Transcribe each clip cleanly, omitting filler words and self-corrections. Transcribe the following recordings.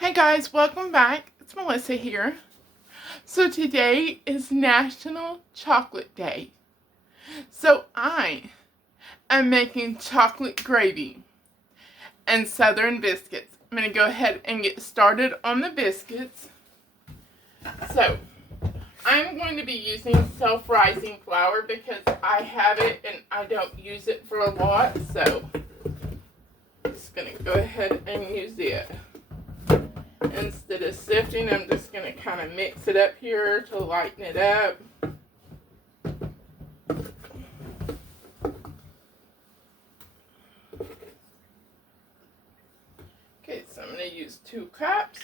Hey guys, welcome back. It's Melissa here. So today is National Chocolate Day. So I am making chocolate gravy and Southern biscuits. I'm going to go ahead and get started on the biscuits. So I'm going to be using self-rising flour because I have it and I don't use it for a lot. So I'm just going to go ahead and use it. Instead of sifting, I'm just going to kind of mix it up here to lighten it up. Okay, so I'm going to use 2 cups.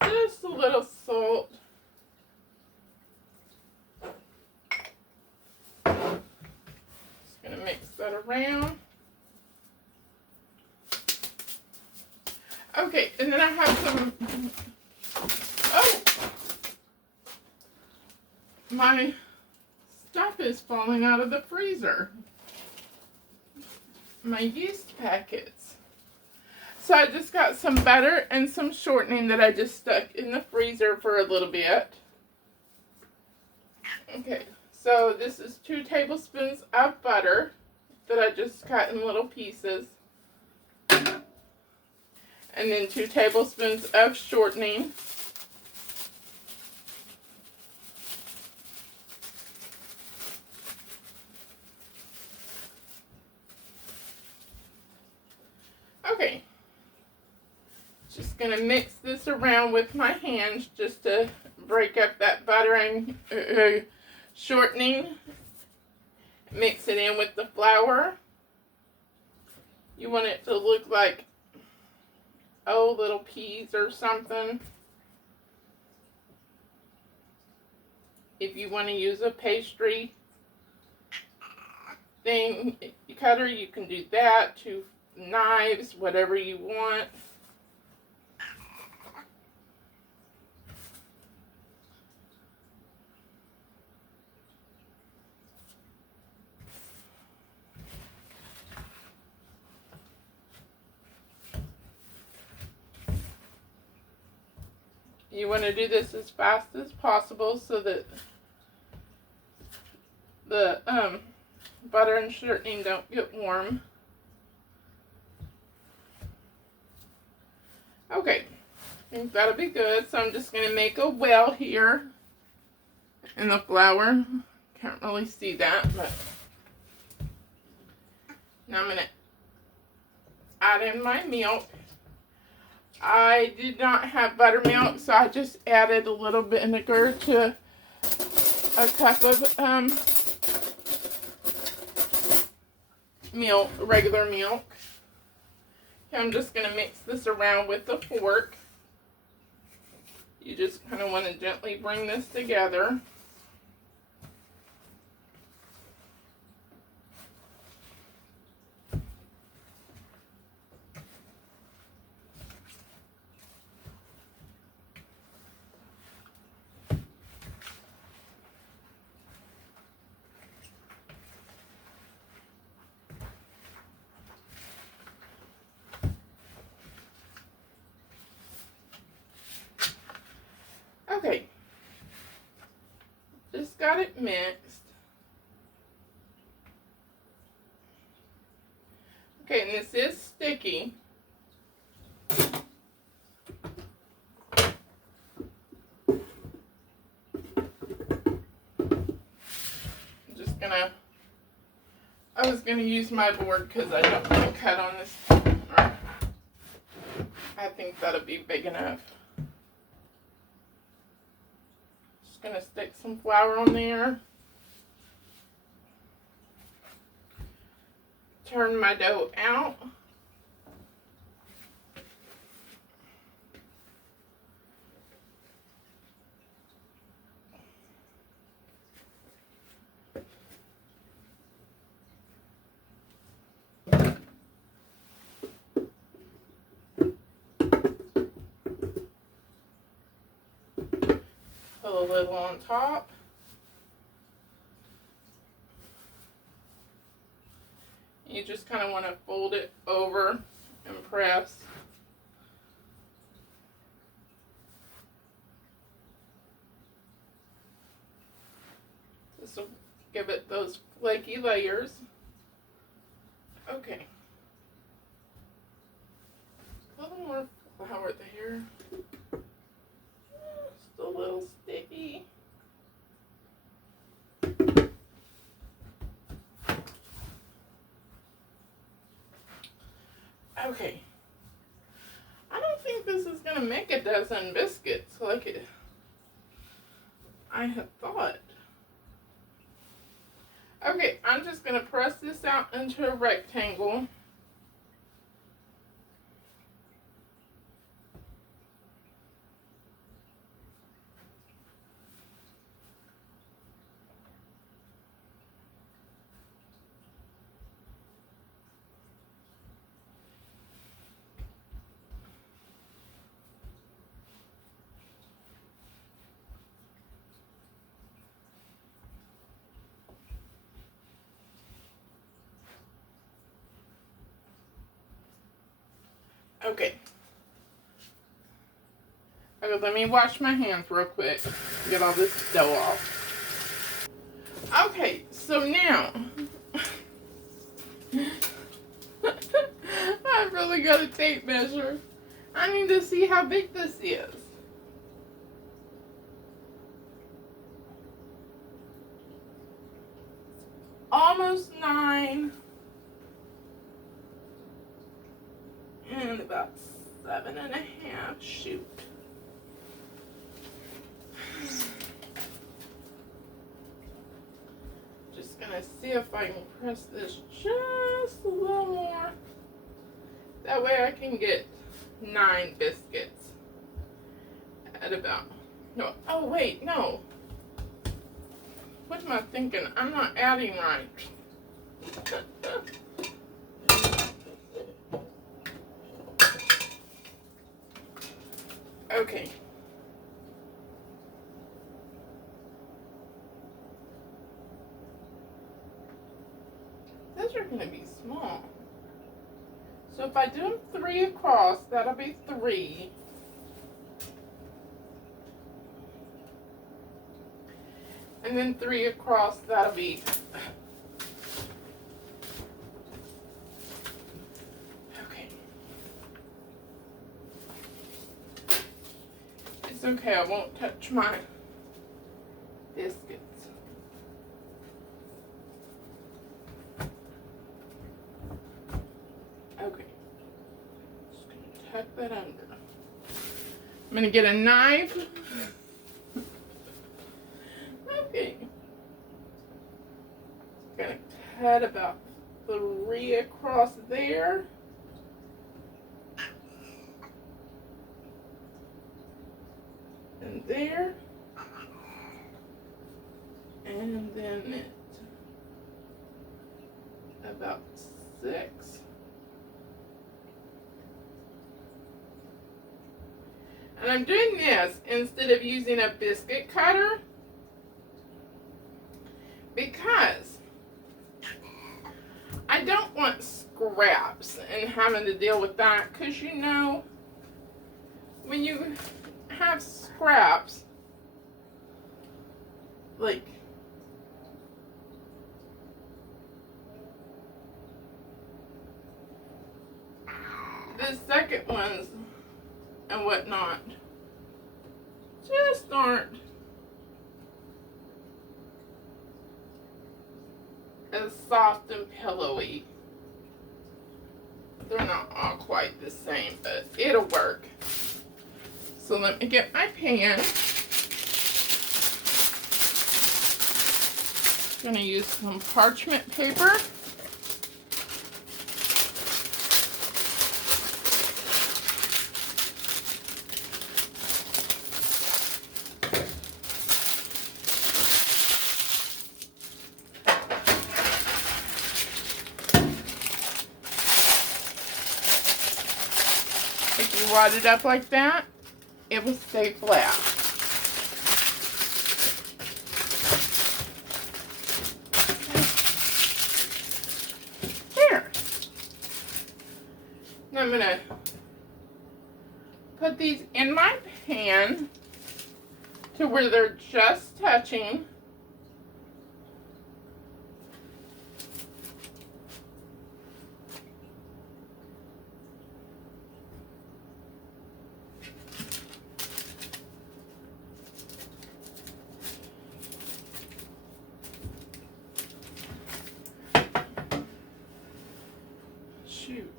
Just a little salt. Just going to mix that around. Okay, and then I have some, my stuff is falling out of the freezer. My yeast packets. So I just got some butter and some shortening that I just stuck in the freezer for a little bit. Okay, so this is 2 tablespoons of butter that I just cut in little pieces. And then 2 tablespoons of shortening. Okay. Just going to mix this around with my hands just to break up that butter and shortening. Mix it in with the flour. You want it to look like, little peas or something. If you want to use a pastry thing, cutter, you can do that. 2 knives, whatever you want. You want to do this as fast as possible so that the butter and shortening don't get warm. Okay, I think that'll be good. So I'm just going to make a well here in the flour. Can't really see that, but now I'm going to add in my milk. I did not have buttermilk, so I just added a little vinegar to a cup of milk, regular milk. Okay, I'm just going to mix this around with the fork. You just kind of want to gently bring this together. Okay, just got it mixed. Okay, and this is sticky. I'm just gonna, I was gonna use my board because I don't want to cut on this. I think that'll be big enough. Gonna stick some flour on there. Turn my dough out. A a little on top. You just kind of want to fold it over and press. This will give it those flaky layers. Okay. A little more flour there. Just a little sticky. Okay. I don't think this is going to make a dozen biscuits like I had thought. Okay, I'm just going to press this out into a rectangle. Okay. Okay, let me wash my hands real quick. Get all this dough off. Okay, so now I've really got a tape measure. I need to see how big this is. Almost 9. And about 7.5. Shoot. Just gonna see if I can press this just a little more. That way I can get 9 biscuits at about, no, oh wait, no. What am I thinking? I'm not adding right. Okay. Those are going to be small. So if I do them 3 across, that'll be 3. And then 3 across, that'll be... Okay. It's okay, I won't touch my biscuits. Okay. Just gonna tuck that under. I'm gonna get a knife. Okay. Gonna cut about 3 across there. And there. And then it about 6. And I'm doing this instead of using a biscuit cutter because I don't want scraps and having to deal with that, because you know when you have scraps, like the second ones and whatnot just aren't as soft and pillowy. They're not all quite the same, but it'll work. So let me get my pan. I'm going to use some parchment paper. If you wad it up like that, it will stay flat. I'm going to put these in my pan to where they're just touching. Shoot.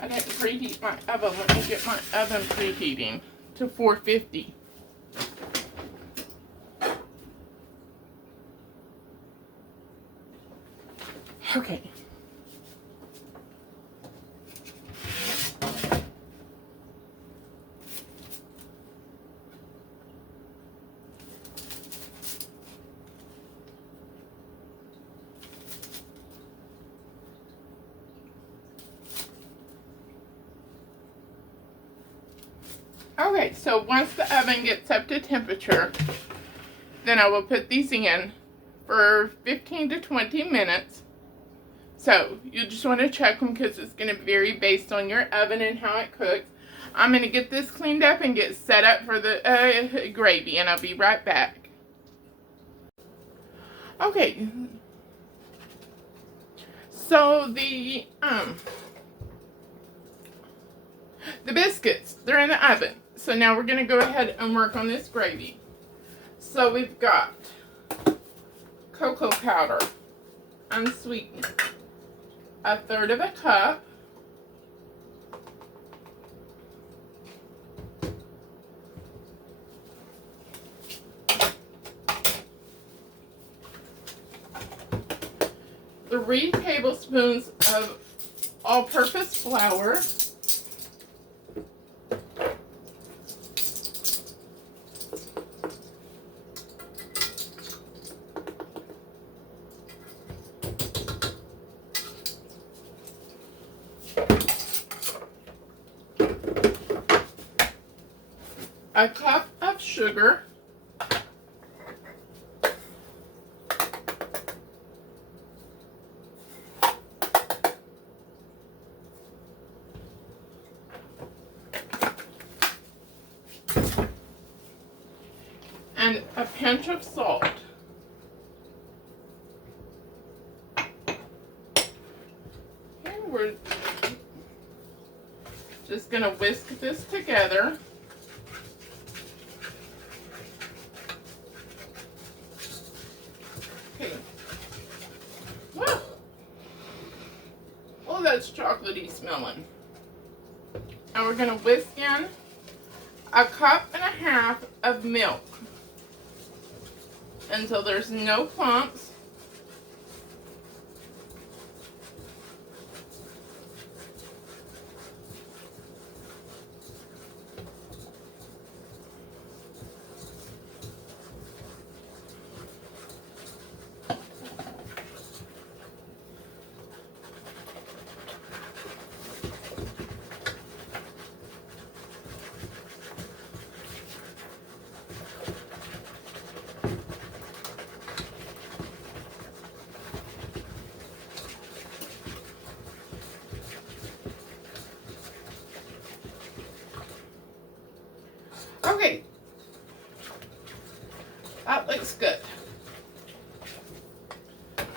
I didn't preheat my oven. Let me get my oven preheating to 450. Okay. Okay, so once the oven gets up to temperature, then I will put these in for 15 to 20 minutes. So you just want to check them because it's going to vary based on your oven and how it cooks. I'm going to get this cleaned up and get set up for the gravy, and I'll be right back. Okay, so the biscuits, they're in the oven. So now we're going to go ahead and work on this gravy. So we've got cocoa powder, unsweetened, 1/3 cup. Three tablespoons of all-purpose flour. A cup of sugar. And a pinch of salt. And we're just going to whisk this together. Okay. Woo! Oh, that's chocolatey smelling. And we're going to whisk in 1.5 cups of milk until there's no clumps. Okay, that looks good.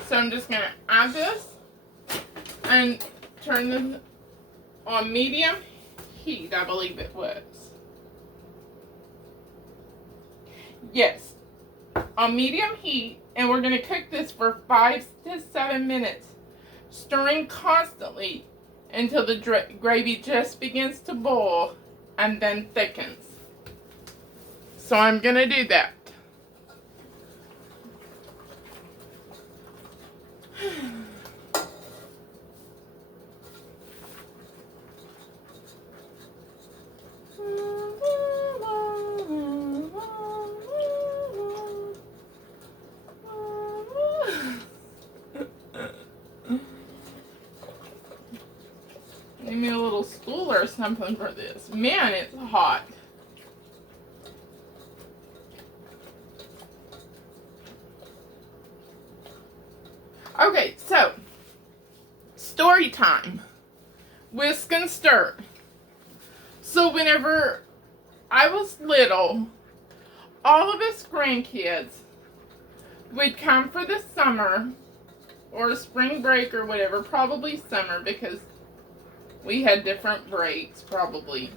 So I'm just going to add this and turn this on medium heat, I believe it was. Yes, on medium heat, and we're going to cook this for 5 to 7 minutes, stirring constantly until the gravy just begins to boil and then thickens. So I'm going to do that. Need me a little stool or something for this. Man, it's hot. Okay, so story time. whisk and stir. So whenever I was little, all of us grandkids would come for the summer or spring break or whatever, probably summer because we had different breaks probably.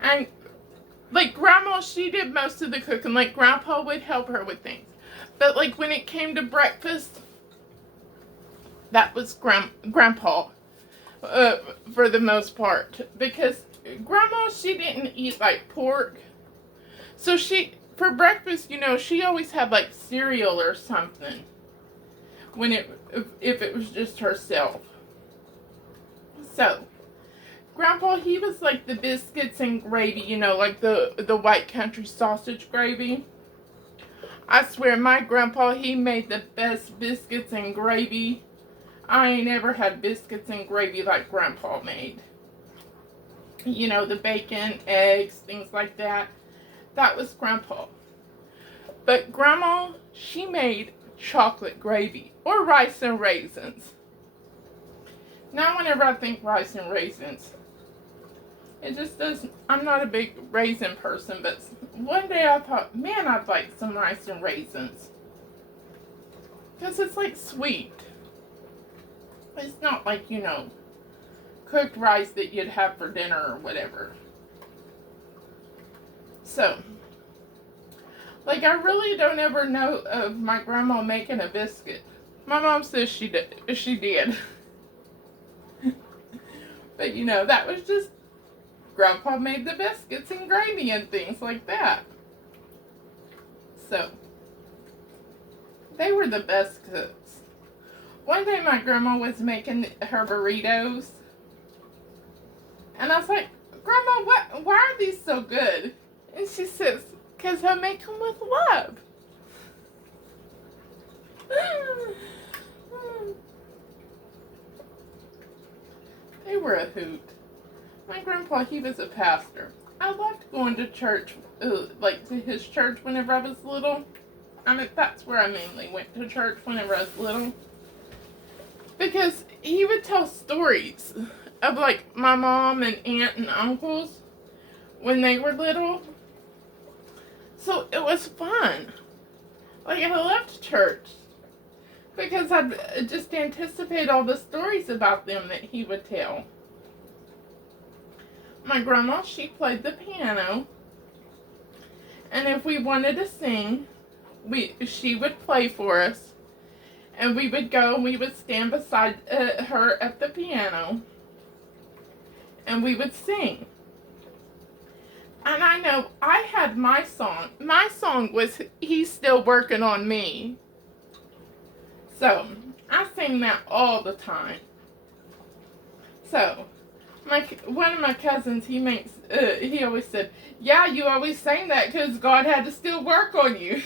And like Grandma, she did most of the cooking. Like Grandpa would help her with things. But like when it came to breakfast, that was Grandpa for the most part. Because Grandma, she didn't eat like pork. So for breakfast, you know, she always had like cereal or something. If it was just herself. So, Grandpa, he was like the biscuits and gravy, you know, like the white country sausage gravy. I swear, my grandpa, he made the best biscuits and gravy. I ain't ever had biscuits and gravy like Grandpa made. You know, the bacon, eggs, things like that. That was Grandpa. But Grandma, she made chocolate gravy or rice and raisins. Now, whenever I think rice and raisins, it just doesn't, I'm not a big raisin person, but one day I thought, man, I'd like some rice and raisins. Because it's like sweet. It's not like, you know, cooked rice that you'd have for dinner or whatever. So, like I really don't ever know of my grandma making a biscuit. My mom says she did. But you know, that was just Grandpa made the biscuits and gravy and things like that. So, they were the best cooks. One day my grandma was making her burritos. And I was like, Grandma, why are these so good? And she says, because I make them with love. They were a hoot. My grandpa, he was a pastor. I loved going to church, like to his church whenever I was little. I mean, that's where I mainly went to church whenever I was little. Because he would tell stories of like my mom and aunt and uncles when they were little. So it was fun. Like I loved church. Because I'd just anticipate all the stories about them that he would tell. My grandma, she played the piano. And if we wanted to sing, she would play for us. And we would go and we would stand beside her at the piano. And we would sing. And I know I had my song. My song was He's Still Working on Me. So, I sing that all the time. So, one of my cousins, he always said, yeah, you always sang that because God had to still work on you.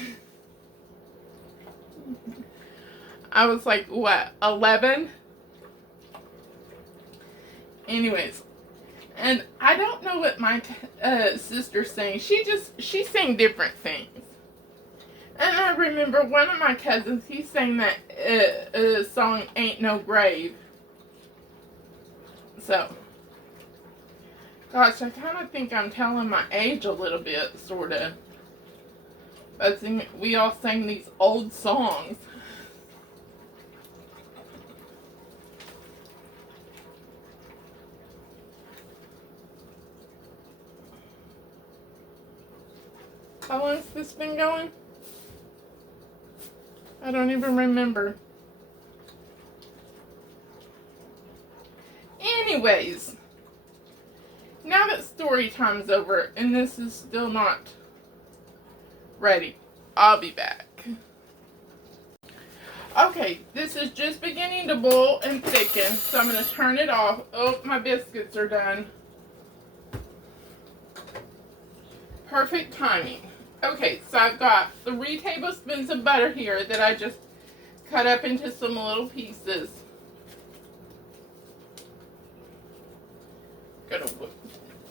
I was like, what, 11? Anyways, and I don't know what my sister sang. She sang different things. And I remember one of my cousins, he sang that song, Ain't No Grave. So, gosh, I kind of think I'm telling my age a little bit, sort of. But we all sang these old songs. How long has this been going? I don't even remember. Anyways, now that story time's over and this is still not ready, I'll be back. Okay, this is just beginning to boil and thicken, so I'm going to turn it off. Oh, my biscuits are done. Perfect timing. Okay, so I've got 3 tablespoons of butter here that I just cut up into some little pieces. Gonna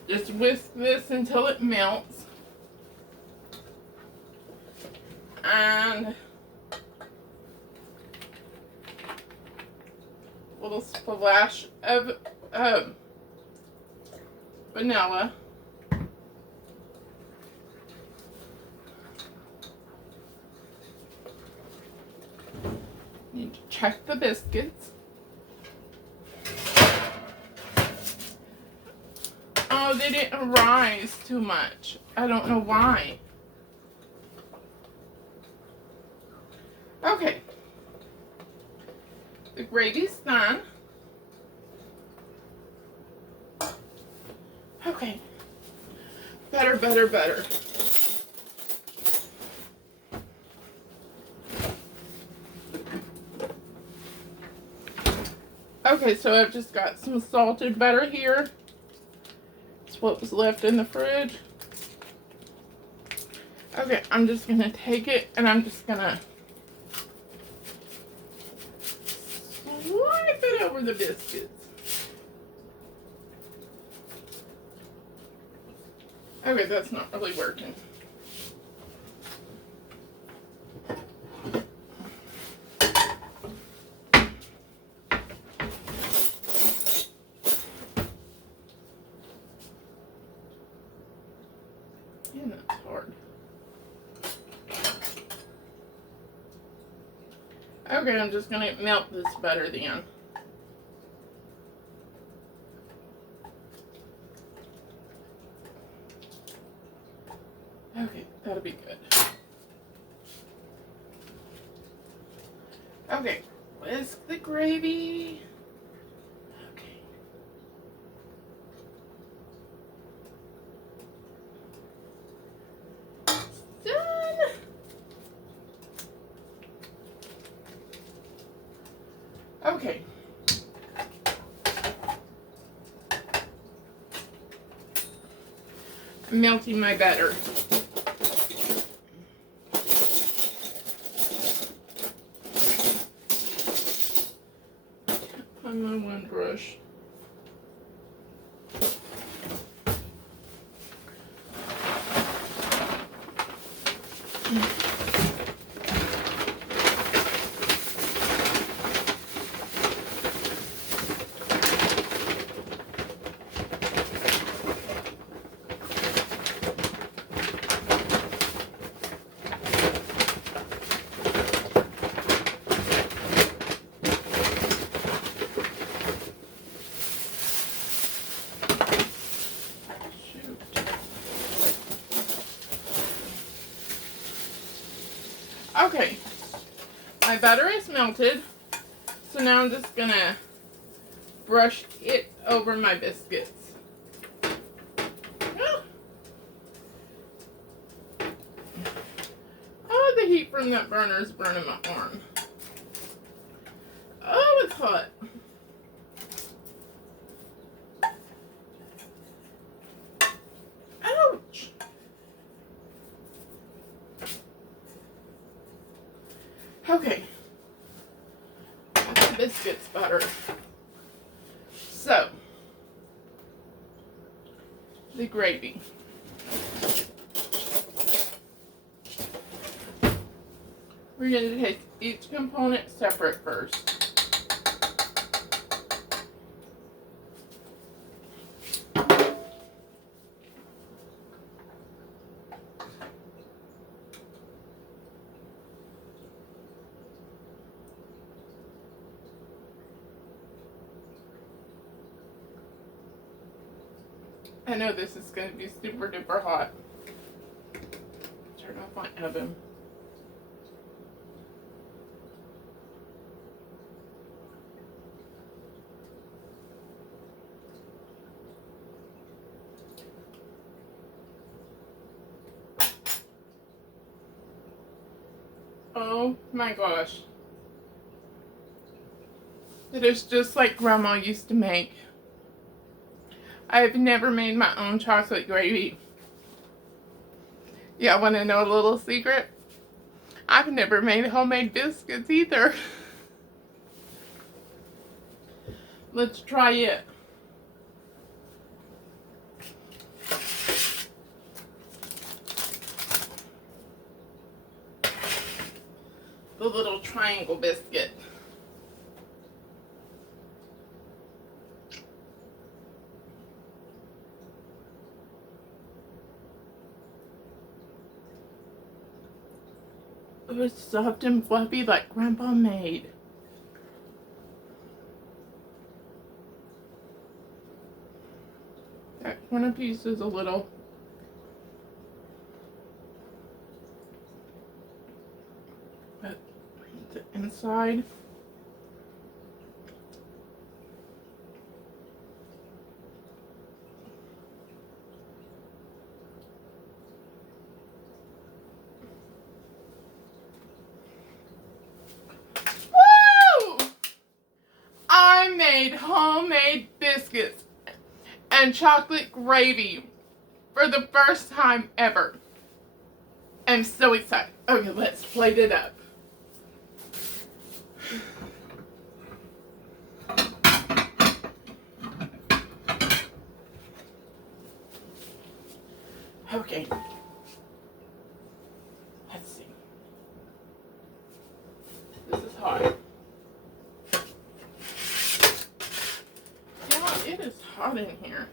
just whisk this until it melts. And little splash of vanilla. Need to check the biscuits. Oh, they didn't rise too much. I don't know why. Okay. The gravy's done. Okay. Better, better, better. Okay, so I've just got some salted butter here. It's what was left in the fridge. Okay, I'm just going to take it and I'm just going to swipe it over the biscuits. Okay, that's not really working. And that's hard. Okay, I'm just going to melt this butter then. Okay, that'll be good. Okay, whisk the gravy. Okay. It's done. Okay. I'm melting my butter. On my one brush. Okay, my butter is melted, so now I'm just gonna brush it over my biscuits. Oh, the heat from that burner is burning my arm. Oh, it's hot. Ouch. Okay, that's the biscuits butter. So, the gravy. We're going to take each component separate first. I know this is going to be super duper hot. Turn off my oven. Oh my gosh. It is just like Grandma used to make. I've never made my own chocolate gravy. Yeah, want to know a little secret? I've never made homemade biscuits either. Let's try it. The little triangle biscuit. It was soft and fluffy like Grandpa made. That corner piece is a little but the inside. I made homemade biscuits and chocolate gravy for the first time ever. I'm so excited. Okay, let's plate it up. Okay. Let's see. This is hot. It is hot in here.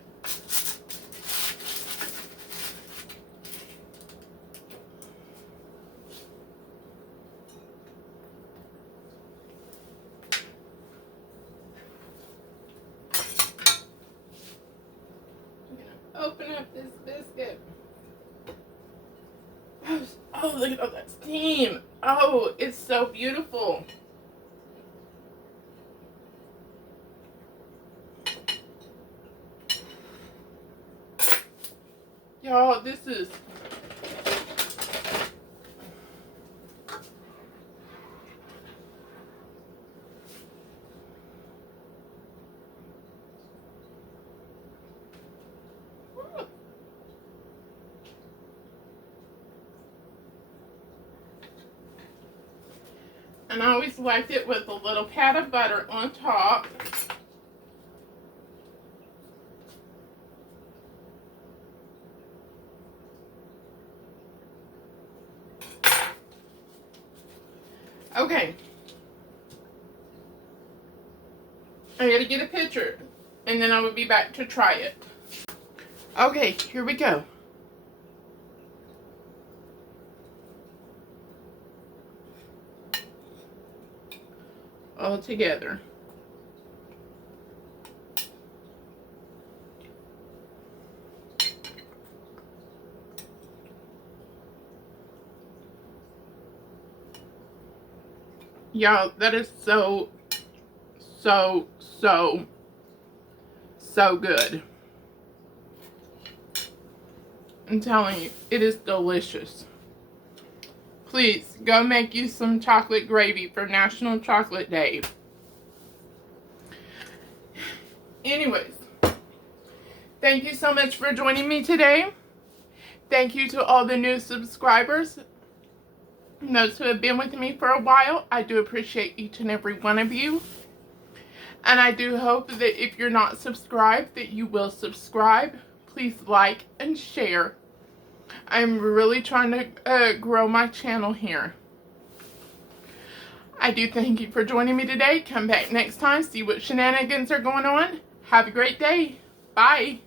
I'm gonna open up this biscuit. Oh, look at all that steam. Oh, it's so beautiful. Y'all, this is and I always liked it with a little pat of butter on top. Okay. I gotta get a picture, and then I will be back to try it. Okay, here we go. All together. Y'all, that is so good. I'm telling you, it is delicious. Please, go make you some chocolate gravy for National Chocolate Day. Anyways, thank you so much for joining me today. Thank you to all the new subscribers. Those who have been with me for a while, I do appreciate each and every one of you. And I do hope that if you're not subscribed, that you will subscribe. Please like and share. I'm really trying to grow my channel here. I do thank you for joining me today. Come back next time, see what shenanigans are going on. Have a great day. Bye.